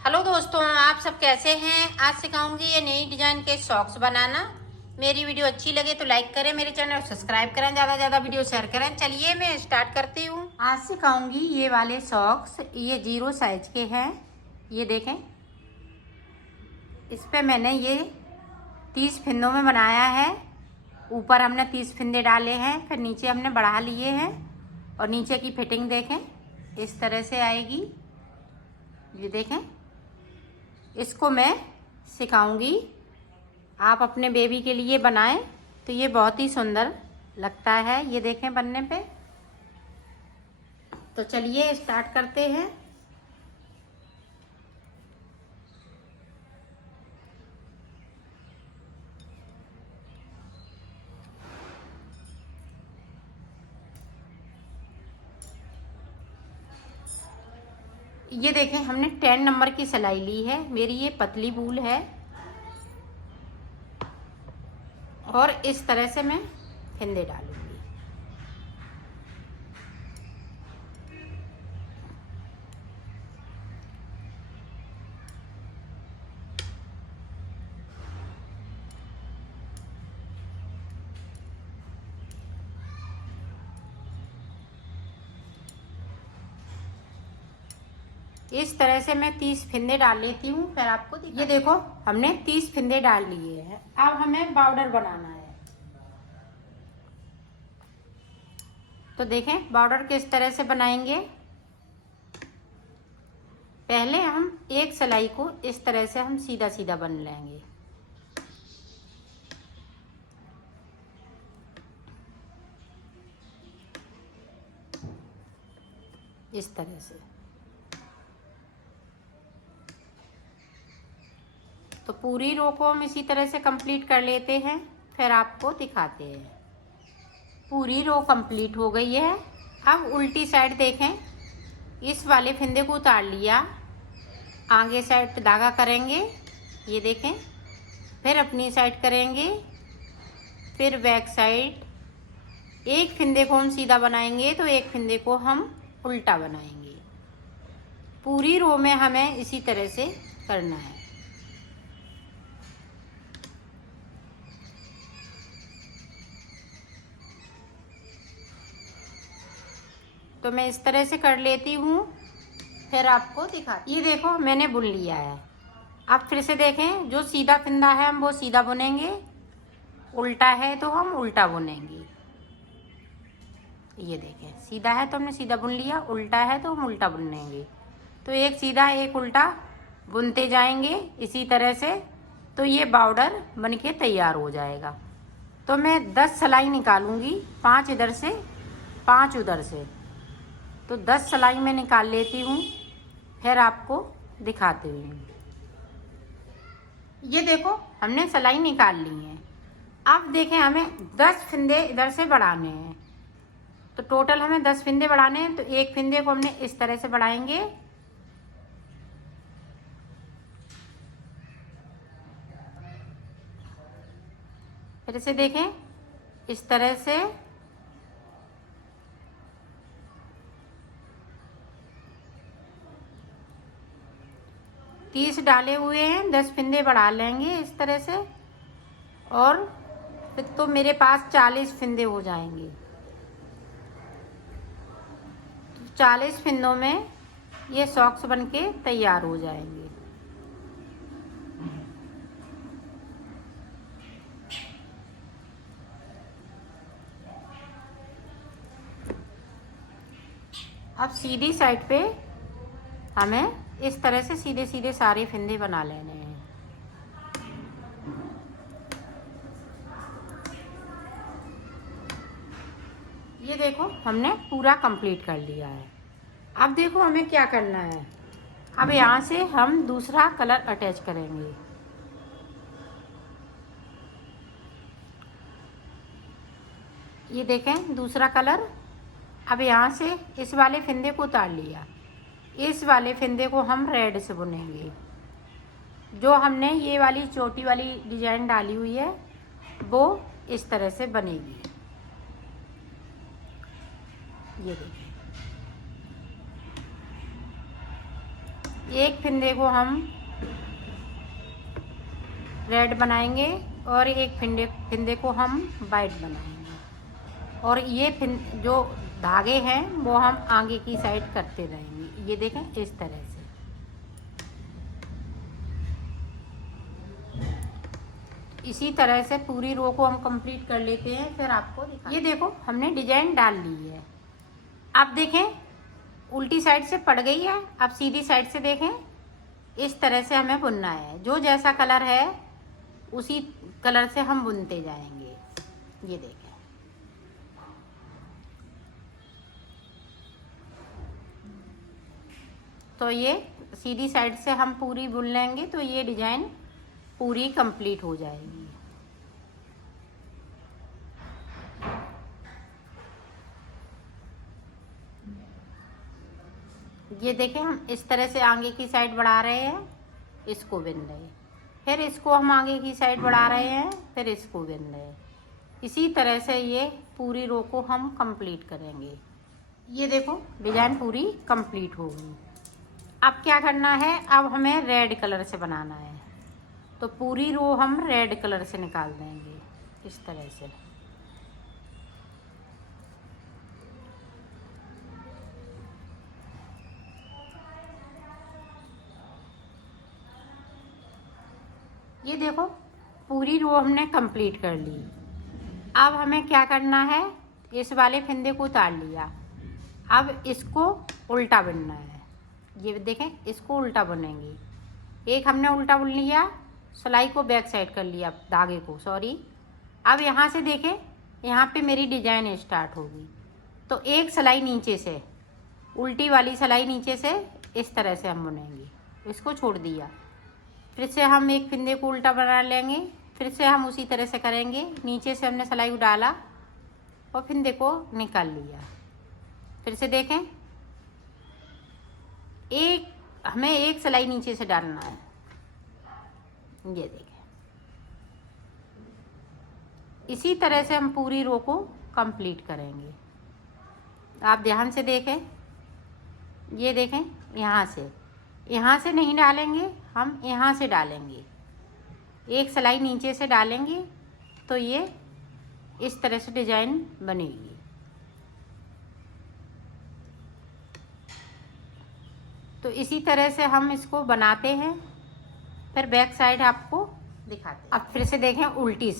Hello दोस्तों, आप सब कैसे हैं। आज सिखाऊंगी ये नई डिजाइन के सॉक्स बनाना। मेरी वीडियो अच्छी लगे तो लाइक करें, मेरे चैनल को सब्सक्राइब करें, ज़्यादा से ज़्यादा वीडियो शेयर करें। चलिए मैं स्टार्ट करती हूँ। आज सिखाऊंगी ये वाले सॉक्स, ये 0 साइज के हैं। ये देखें, इस पे मैंने ये 30 फिंदों में बनाया है। ऊपर हमने 30 फिंदे डाले हैं, फिर नीचे हमने बढ़ा लिए हैं। और नीचे की फिटिंग देखें, इस तरह से आएगी। ये देखें, इसको मैं सिखाऊंगी। आप अपने बेबी के लिए बनाएं तो ये बहुत ही सुंदर लगता है। ये देखें बनने पे। तो चलिए स्टार्ट करते हैं। ये देखें, हमने 10 नंबर की सिलाई ली है। मेरी ये पतली वूल है और इस तरह से मैं फिंदे डालूंगी। इस तरह से मैं 30 फिंदे डाल लेती हूँ, फिर आपको ये देखो हमने 30 फिंदे डाल लिए हैं। अब हमें बॉर्डर बनाना है। तो देखें बॉर्डर किस तरह से बनाएंगे। पहले हम एक सिलाई को इस तरह से हम सीधा सीधा बन लेंगे। इस तरह से। तो पूरी रो को हम इसी तरह से कंप्लीट कर लेते हैं, फिर आपको दिखाते हैं। पूरी रो कंप्लीट हो गई है। अब उल्टी साइड देखें, इस वाले फंदे को उतार लिया, आगे साइड धागा करेंगे। ये देखें, फिर अपनी साइड करेंगे, फिर बैक साइड। एक फंदे को हम सीधा बनाएंगे तो एक फंदे को हम उल्टा बनाएंगे। पूरी रो में हमें इसी तरह से करना है। तो मैं इस तरह से कर लेती हूँ, फिर आपको दिखाती। ये देखो मैंने बुन लिया है। अब फिर से देखें, जो सीधा फंदा है हम वो सीधा बुनेंगे, उल्टा है तो हम उल्टा बुनेंगे। ये देखें, सीधा है तो हमने सीधा बुन लिया, उल्टा है तो हम उल्टा बुनेंगे। तो एक सीधा एक उल्टा बुनते जाएंगे इसी तरह से। तो ये बॉर्डर बनके तैयार हो जाएगा। तो मैं 10 सिलाई निकालूंगी, 5 इधर से 5 उधर से। तो 10 सिलाई मैं निकाल लेती हूँ, फिर आपको दिखाती हूँ। ये देखो हमने सिलाई निकाल ली है। अब देखें, हमें 10 फंदे इधर से बढ़ाने हैं। तो टोटल हमें 10 फंदे बढ़ाने हैं। तो एक फंदे को हमने इस तरह से बढ़ाएंगे। फिर से देखें, इस तरह से। तीस डाले हुए हैं, 10 फंदे बढ़ा लेंगे इस तरह से। और फिर तो मेरे पास 40 फंदे हो जाएंगे। तो 40 फंदों में ये सॉक्स बनके तैयार हो जाएंगे। अब सीधी साइड पे हमें इस तरह से सीधे सीधे सारे फंदे बना लेने हैं। ये देखो हमने पूरा कंप्लीट कर लिया है। अब देखो हमें क्या करना है। अब यहाँ से हम दूसरा कलर अटैच करेंगे। ये देखें दूसरा कलर। अब यहाँ से इस वाले फंदे को उतार लिया, इस वाले फंदे को हम रेड से बुनेंगे। जो हमने ये वाली चोटी वाली डिजाइन डाली हुई है वो इस तरह से बनेगी। ये देखिए, एक फंदे को हम रेड बनाएंगे और एक फंदे को हम वाइट बनाएंगे, और ये जो धागे हैं वो हम आगे की साइड करते रहेंगे। ये देखें इस तरह से। इसी तरह से पूरी रो को हम कंप्लीट कर लेते हैं, फिर आपको दिखा। ये देखो हमने डिजाइन डाल ली है। अब देखें उल्टी साइड से पड़ गई है, अब सीधी साइड से देखें। इस तरह से हमें बुनना है, जो जैसा कलर है उसी कलर से हम बुनते जाएंगे। ये देखें, तो ये सीधी साइड से हम पूरी बुन लेंगे तो ये डिजाइन पूरी कंप्लीट हो जाएगी। ये देखें हम इस तरह से आगे की साइड बढ़ा रहे हैं, इसको बिन रहे हैं, फिर इसको हम आगे की साइड बढ़ा रहे हैं, फिर इसको बिन रहे हैं। इसी तरह से ये पूरी रो को हम कंप्लीट करेंगे। ये देखो डिजाइन पूरी कंप्लीट हो गई। अब क्या करना है, अब हमें रेड कलर से बनाना है, तो पूरी रो हम रेड कलर से निकाल देंगे इस तरह से। ये देखो पूरी रो हमने कंप्लीट कर ली। अब हमें क्या करना है, इस वाले फंदे को उतार लिया, अब इसको उल्टा बुनना है। ये देखें इसको उल्टा बुनेंगे। एक हमने उल्टा बुन लिया, सिलाई को बैक साइड कर लिया, धागे को सॉरी। अब यहाँ से देखें, यहाँ पे मेरी डिजाइन स्टार्ट होगी, तो एक सिलाई नीचे से, उल्टी वाली सिलाई नीचे से इस तरह से हम बुनेंगे। इसको छोड़ दिया, फिर से हम एक फंदे को उल्टा बना लेंगे, फिर से हम उसी तरह से करेंगे। नीचे से हमने सिलाई डाला और फंदे को निकाल लिया। फिर से देखें, हमें एक सिलाई नीचे से डालना है। ये देखें, इसी तरह से हम पूरी रो को कंप्लीट करेंगे। आप ध्यान से देखें, ये देखें यहाँ से नहीं डालेंगे, हम यहाँ से डालेंगे, एक सिलाई नीचे से डालेंगे, तो ये इस तरह से डिजाइन बनेगी। तो इसी तरह से हम इसको बनाते हैं, फिर बैक साइड आपको दिखाते हैं। अब फिर से देखें उल्टी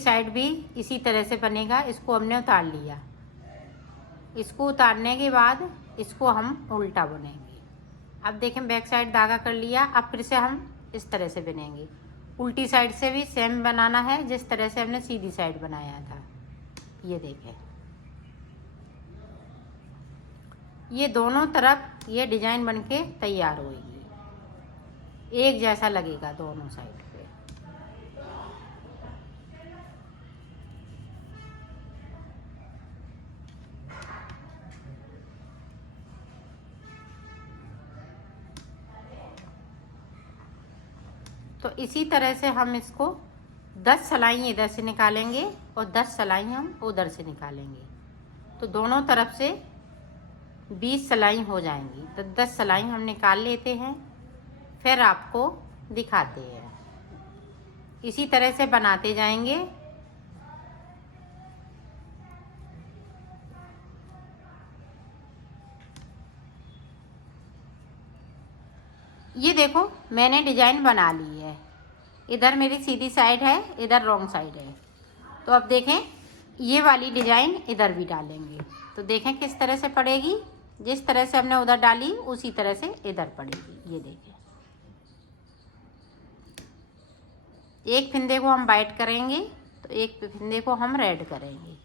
साइड भी इसी तरह से बनेगा। इसको हमने उतार लिया, इसको उतारने के बाद इसको हम उल्टा बुनेंगे। अब देखें बैक साइड धागा कर लिया, अब फिर से हम इस तरह से बुनेंगे। उल्टी साइड से भी सेम बनाना है जिस तरह से हमने सीधी साइड बनाया था। ये देखें, ये दोनों तरफ ये डिजाइन बनके तैयार होगी, एक जैसा लगेगा दोनों साइड पे। तो इसी तरह से हम इसको 10 सिलाई इधर से निकालेंगे और 10 सिलाई हम उधर से निकालेंगे, तो दोनों तरफ से 20 सिलाई हो जाएंगी। तो 10 सिलाई हम निकाल लेते हैं, फिर आपको दिखाते हैं। इसी तरह से बनाते जाएंगे। ये देखो मैंने डिजाइन बना ली है, इधर मेरी सीधी साइड है, इधर रॉन्ग साइड है। तो अब देखें ये वाली डिजाइन इधर भी डालेंगे, तो देखें किस तरह से पड़ेगी। जिस तरह से हमने उधर डाली उसी तरह से इधर पड़ेगी। ये देखें, एक फंदे को हम वाइट करेंगे तो एक फंदे को हम रेड करेंगे।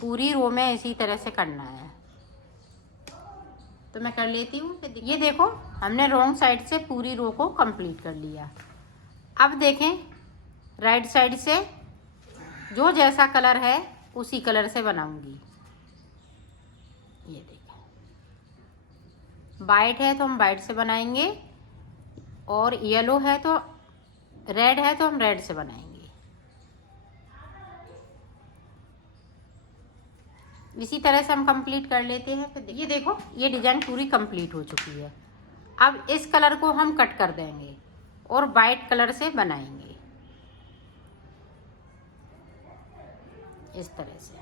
पूरी रो में इसी तरह से करना है। तो मैं कर लेती हूँ। ये देखो हमने रॉन्ग साइड से पूरी रो को कंप्लीट कर लिया। अब देखें राइट साइड से जो जैसा कलर है उसी कलर से बनाऊंगी। ये देखें, वाइट है तो हम वाइट से बनाएंगे, और येलो है तो रेड है तो हम रेड से बनाएंगे। इसी तरह से हम कंप्लीट कर लेते हैं। फिर ये देखो ये डिजाइन पूरी कंप्लीट हो चुकी है। अब इस कलर को हम कट कर देंगे और वाइट कलर से बनाएंगे इस तरह से।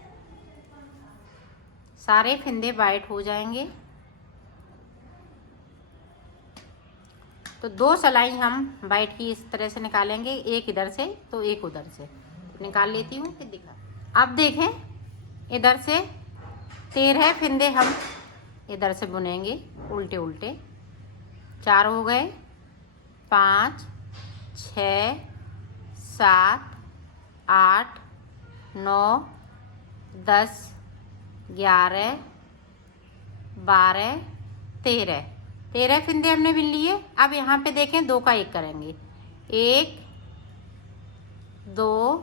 सारे फंदे वाइट हो जाएंगे। तो 2 सिलाई हम वाइट की इस तरह से निकालेंगे, एक इधर से तो एक उधर से। निकाल लेती हूँ फिर दिखा। अब देखें, इधर से 13 फंदे हम इधर से बुनेंगे उल्टे उल्टे। 4 हो गए, 5 6 7 8 9 10 11 12 13 फंदे हमने बिन लिए। अब यहाँ पे देखें 2 का 1 करेंगे। 1 2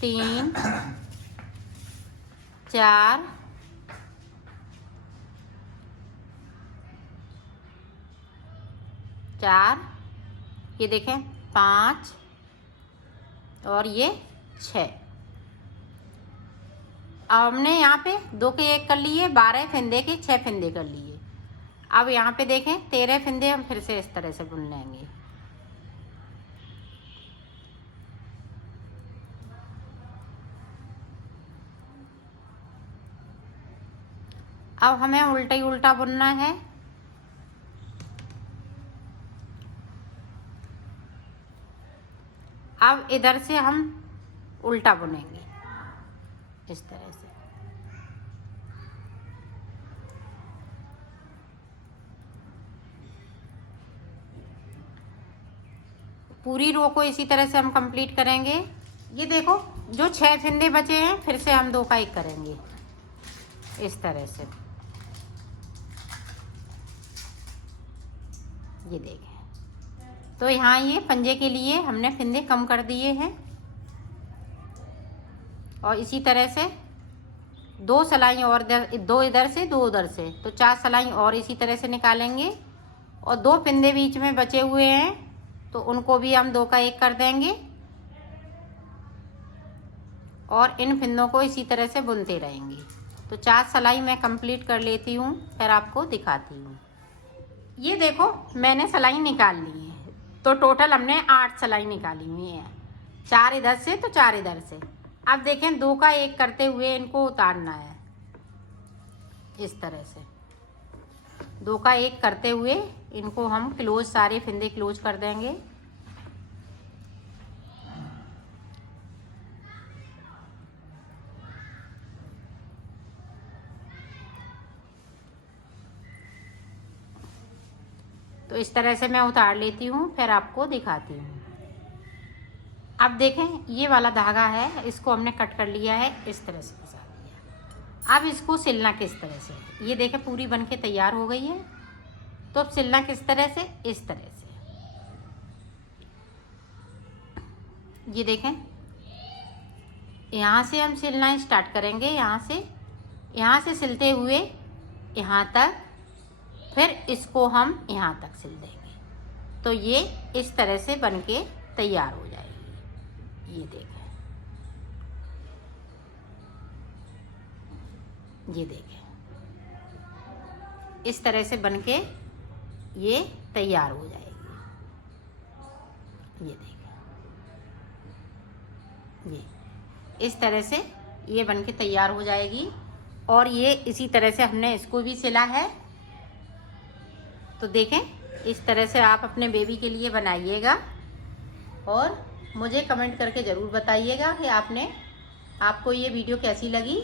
3 4 ये देखें 5 और ये 6। अब हमने यहाँ पे 2 के 1 कर लिए, 12 फंदे के 6 फंदे कर लिए। अब यहाँ पे देखें 13 फंदे हम फिर से इस तरह से बुन लेंगे। अब हमें उल्टा ही उल्टा बुनना है। अब इधर से हम उल्टा बुनेंगे इस तरह से। पूरी रो को इसी तरह से हम कंप्लीट करेंगे। ये देखो, जो 6 फंदे बचे हैं फिर से हम 2 का 1 करेंगे इस तरह से। ये देखें, तो यहाँ ये पंजे के लिए हमने फंदे कम कर दिए हैं। और इसी तरह से 2 सिलाई और 2 इधर से 2 उधर से, तो 4 सिलाई और इसी तरह से निकालेंगे। और 2 फंदे बीच में बचे हुए हैं तो उनको भी हम 2 का 1 कर देंगे और इन फंदों को इसी तरह से बुनते रहेंगे। तो 4 सिलाई मैं कंप्लीट कर लेती हूँ, फिर आपको दिखाती हूँ। ये देखो, मैंने सिलाई निकाल ली है, तो टोटल हमने 8 सिलाई निकाली हुई है। 4 इधर से तो 4 इधर से। अब देखें 2 का 1 करते हुए इनको उतारना है इस तरह से। 2 का 1 करते हुए इनको हम क्लोज, सारे फंदे क्लोज कर देंगे। तो इस तरह से मैं उतार लेती हूँ, फिर आपको दिखाती हूँ। अब देखें, ये वाला धागा है, इसको हमने कट कर लिया है, इस तरह से फंसा दिया। अब इसको सिलना किस तरह से, ये देखें पूरी बन के तैयार हो गई है। तो अब सिलना किस तरह से, इस तरह से। ये देखें, यहाँ से हम सिलना स्टार्ट करेंगे, यहाँ से सिलते हुए यहाँ तक, फिर इसको हम यहाँ तक सिल देंगे। तो ये इस तरह से बन के तैयार हो जाएगी। ये देखें, ये देखें, इस तरह से बन के ये तैयार हो जाएगी। ये देखें, ये इस तरह से ये बन के तैयार हो जाएगी। और ये इसी तरह से हमने इसको भी सिला है। तो देखें, इस तरह से आप अपने बेबी के लिए बनाइएगा और मुझे कमेंट करके ज़रूर बताइएगा कि आपको ये वीडियो कैसी लगी।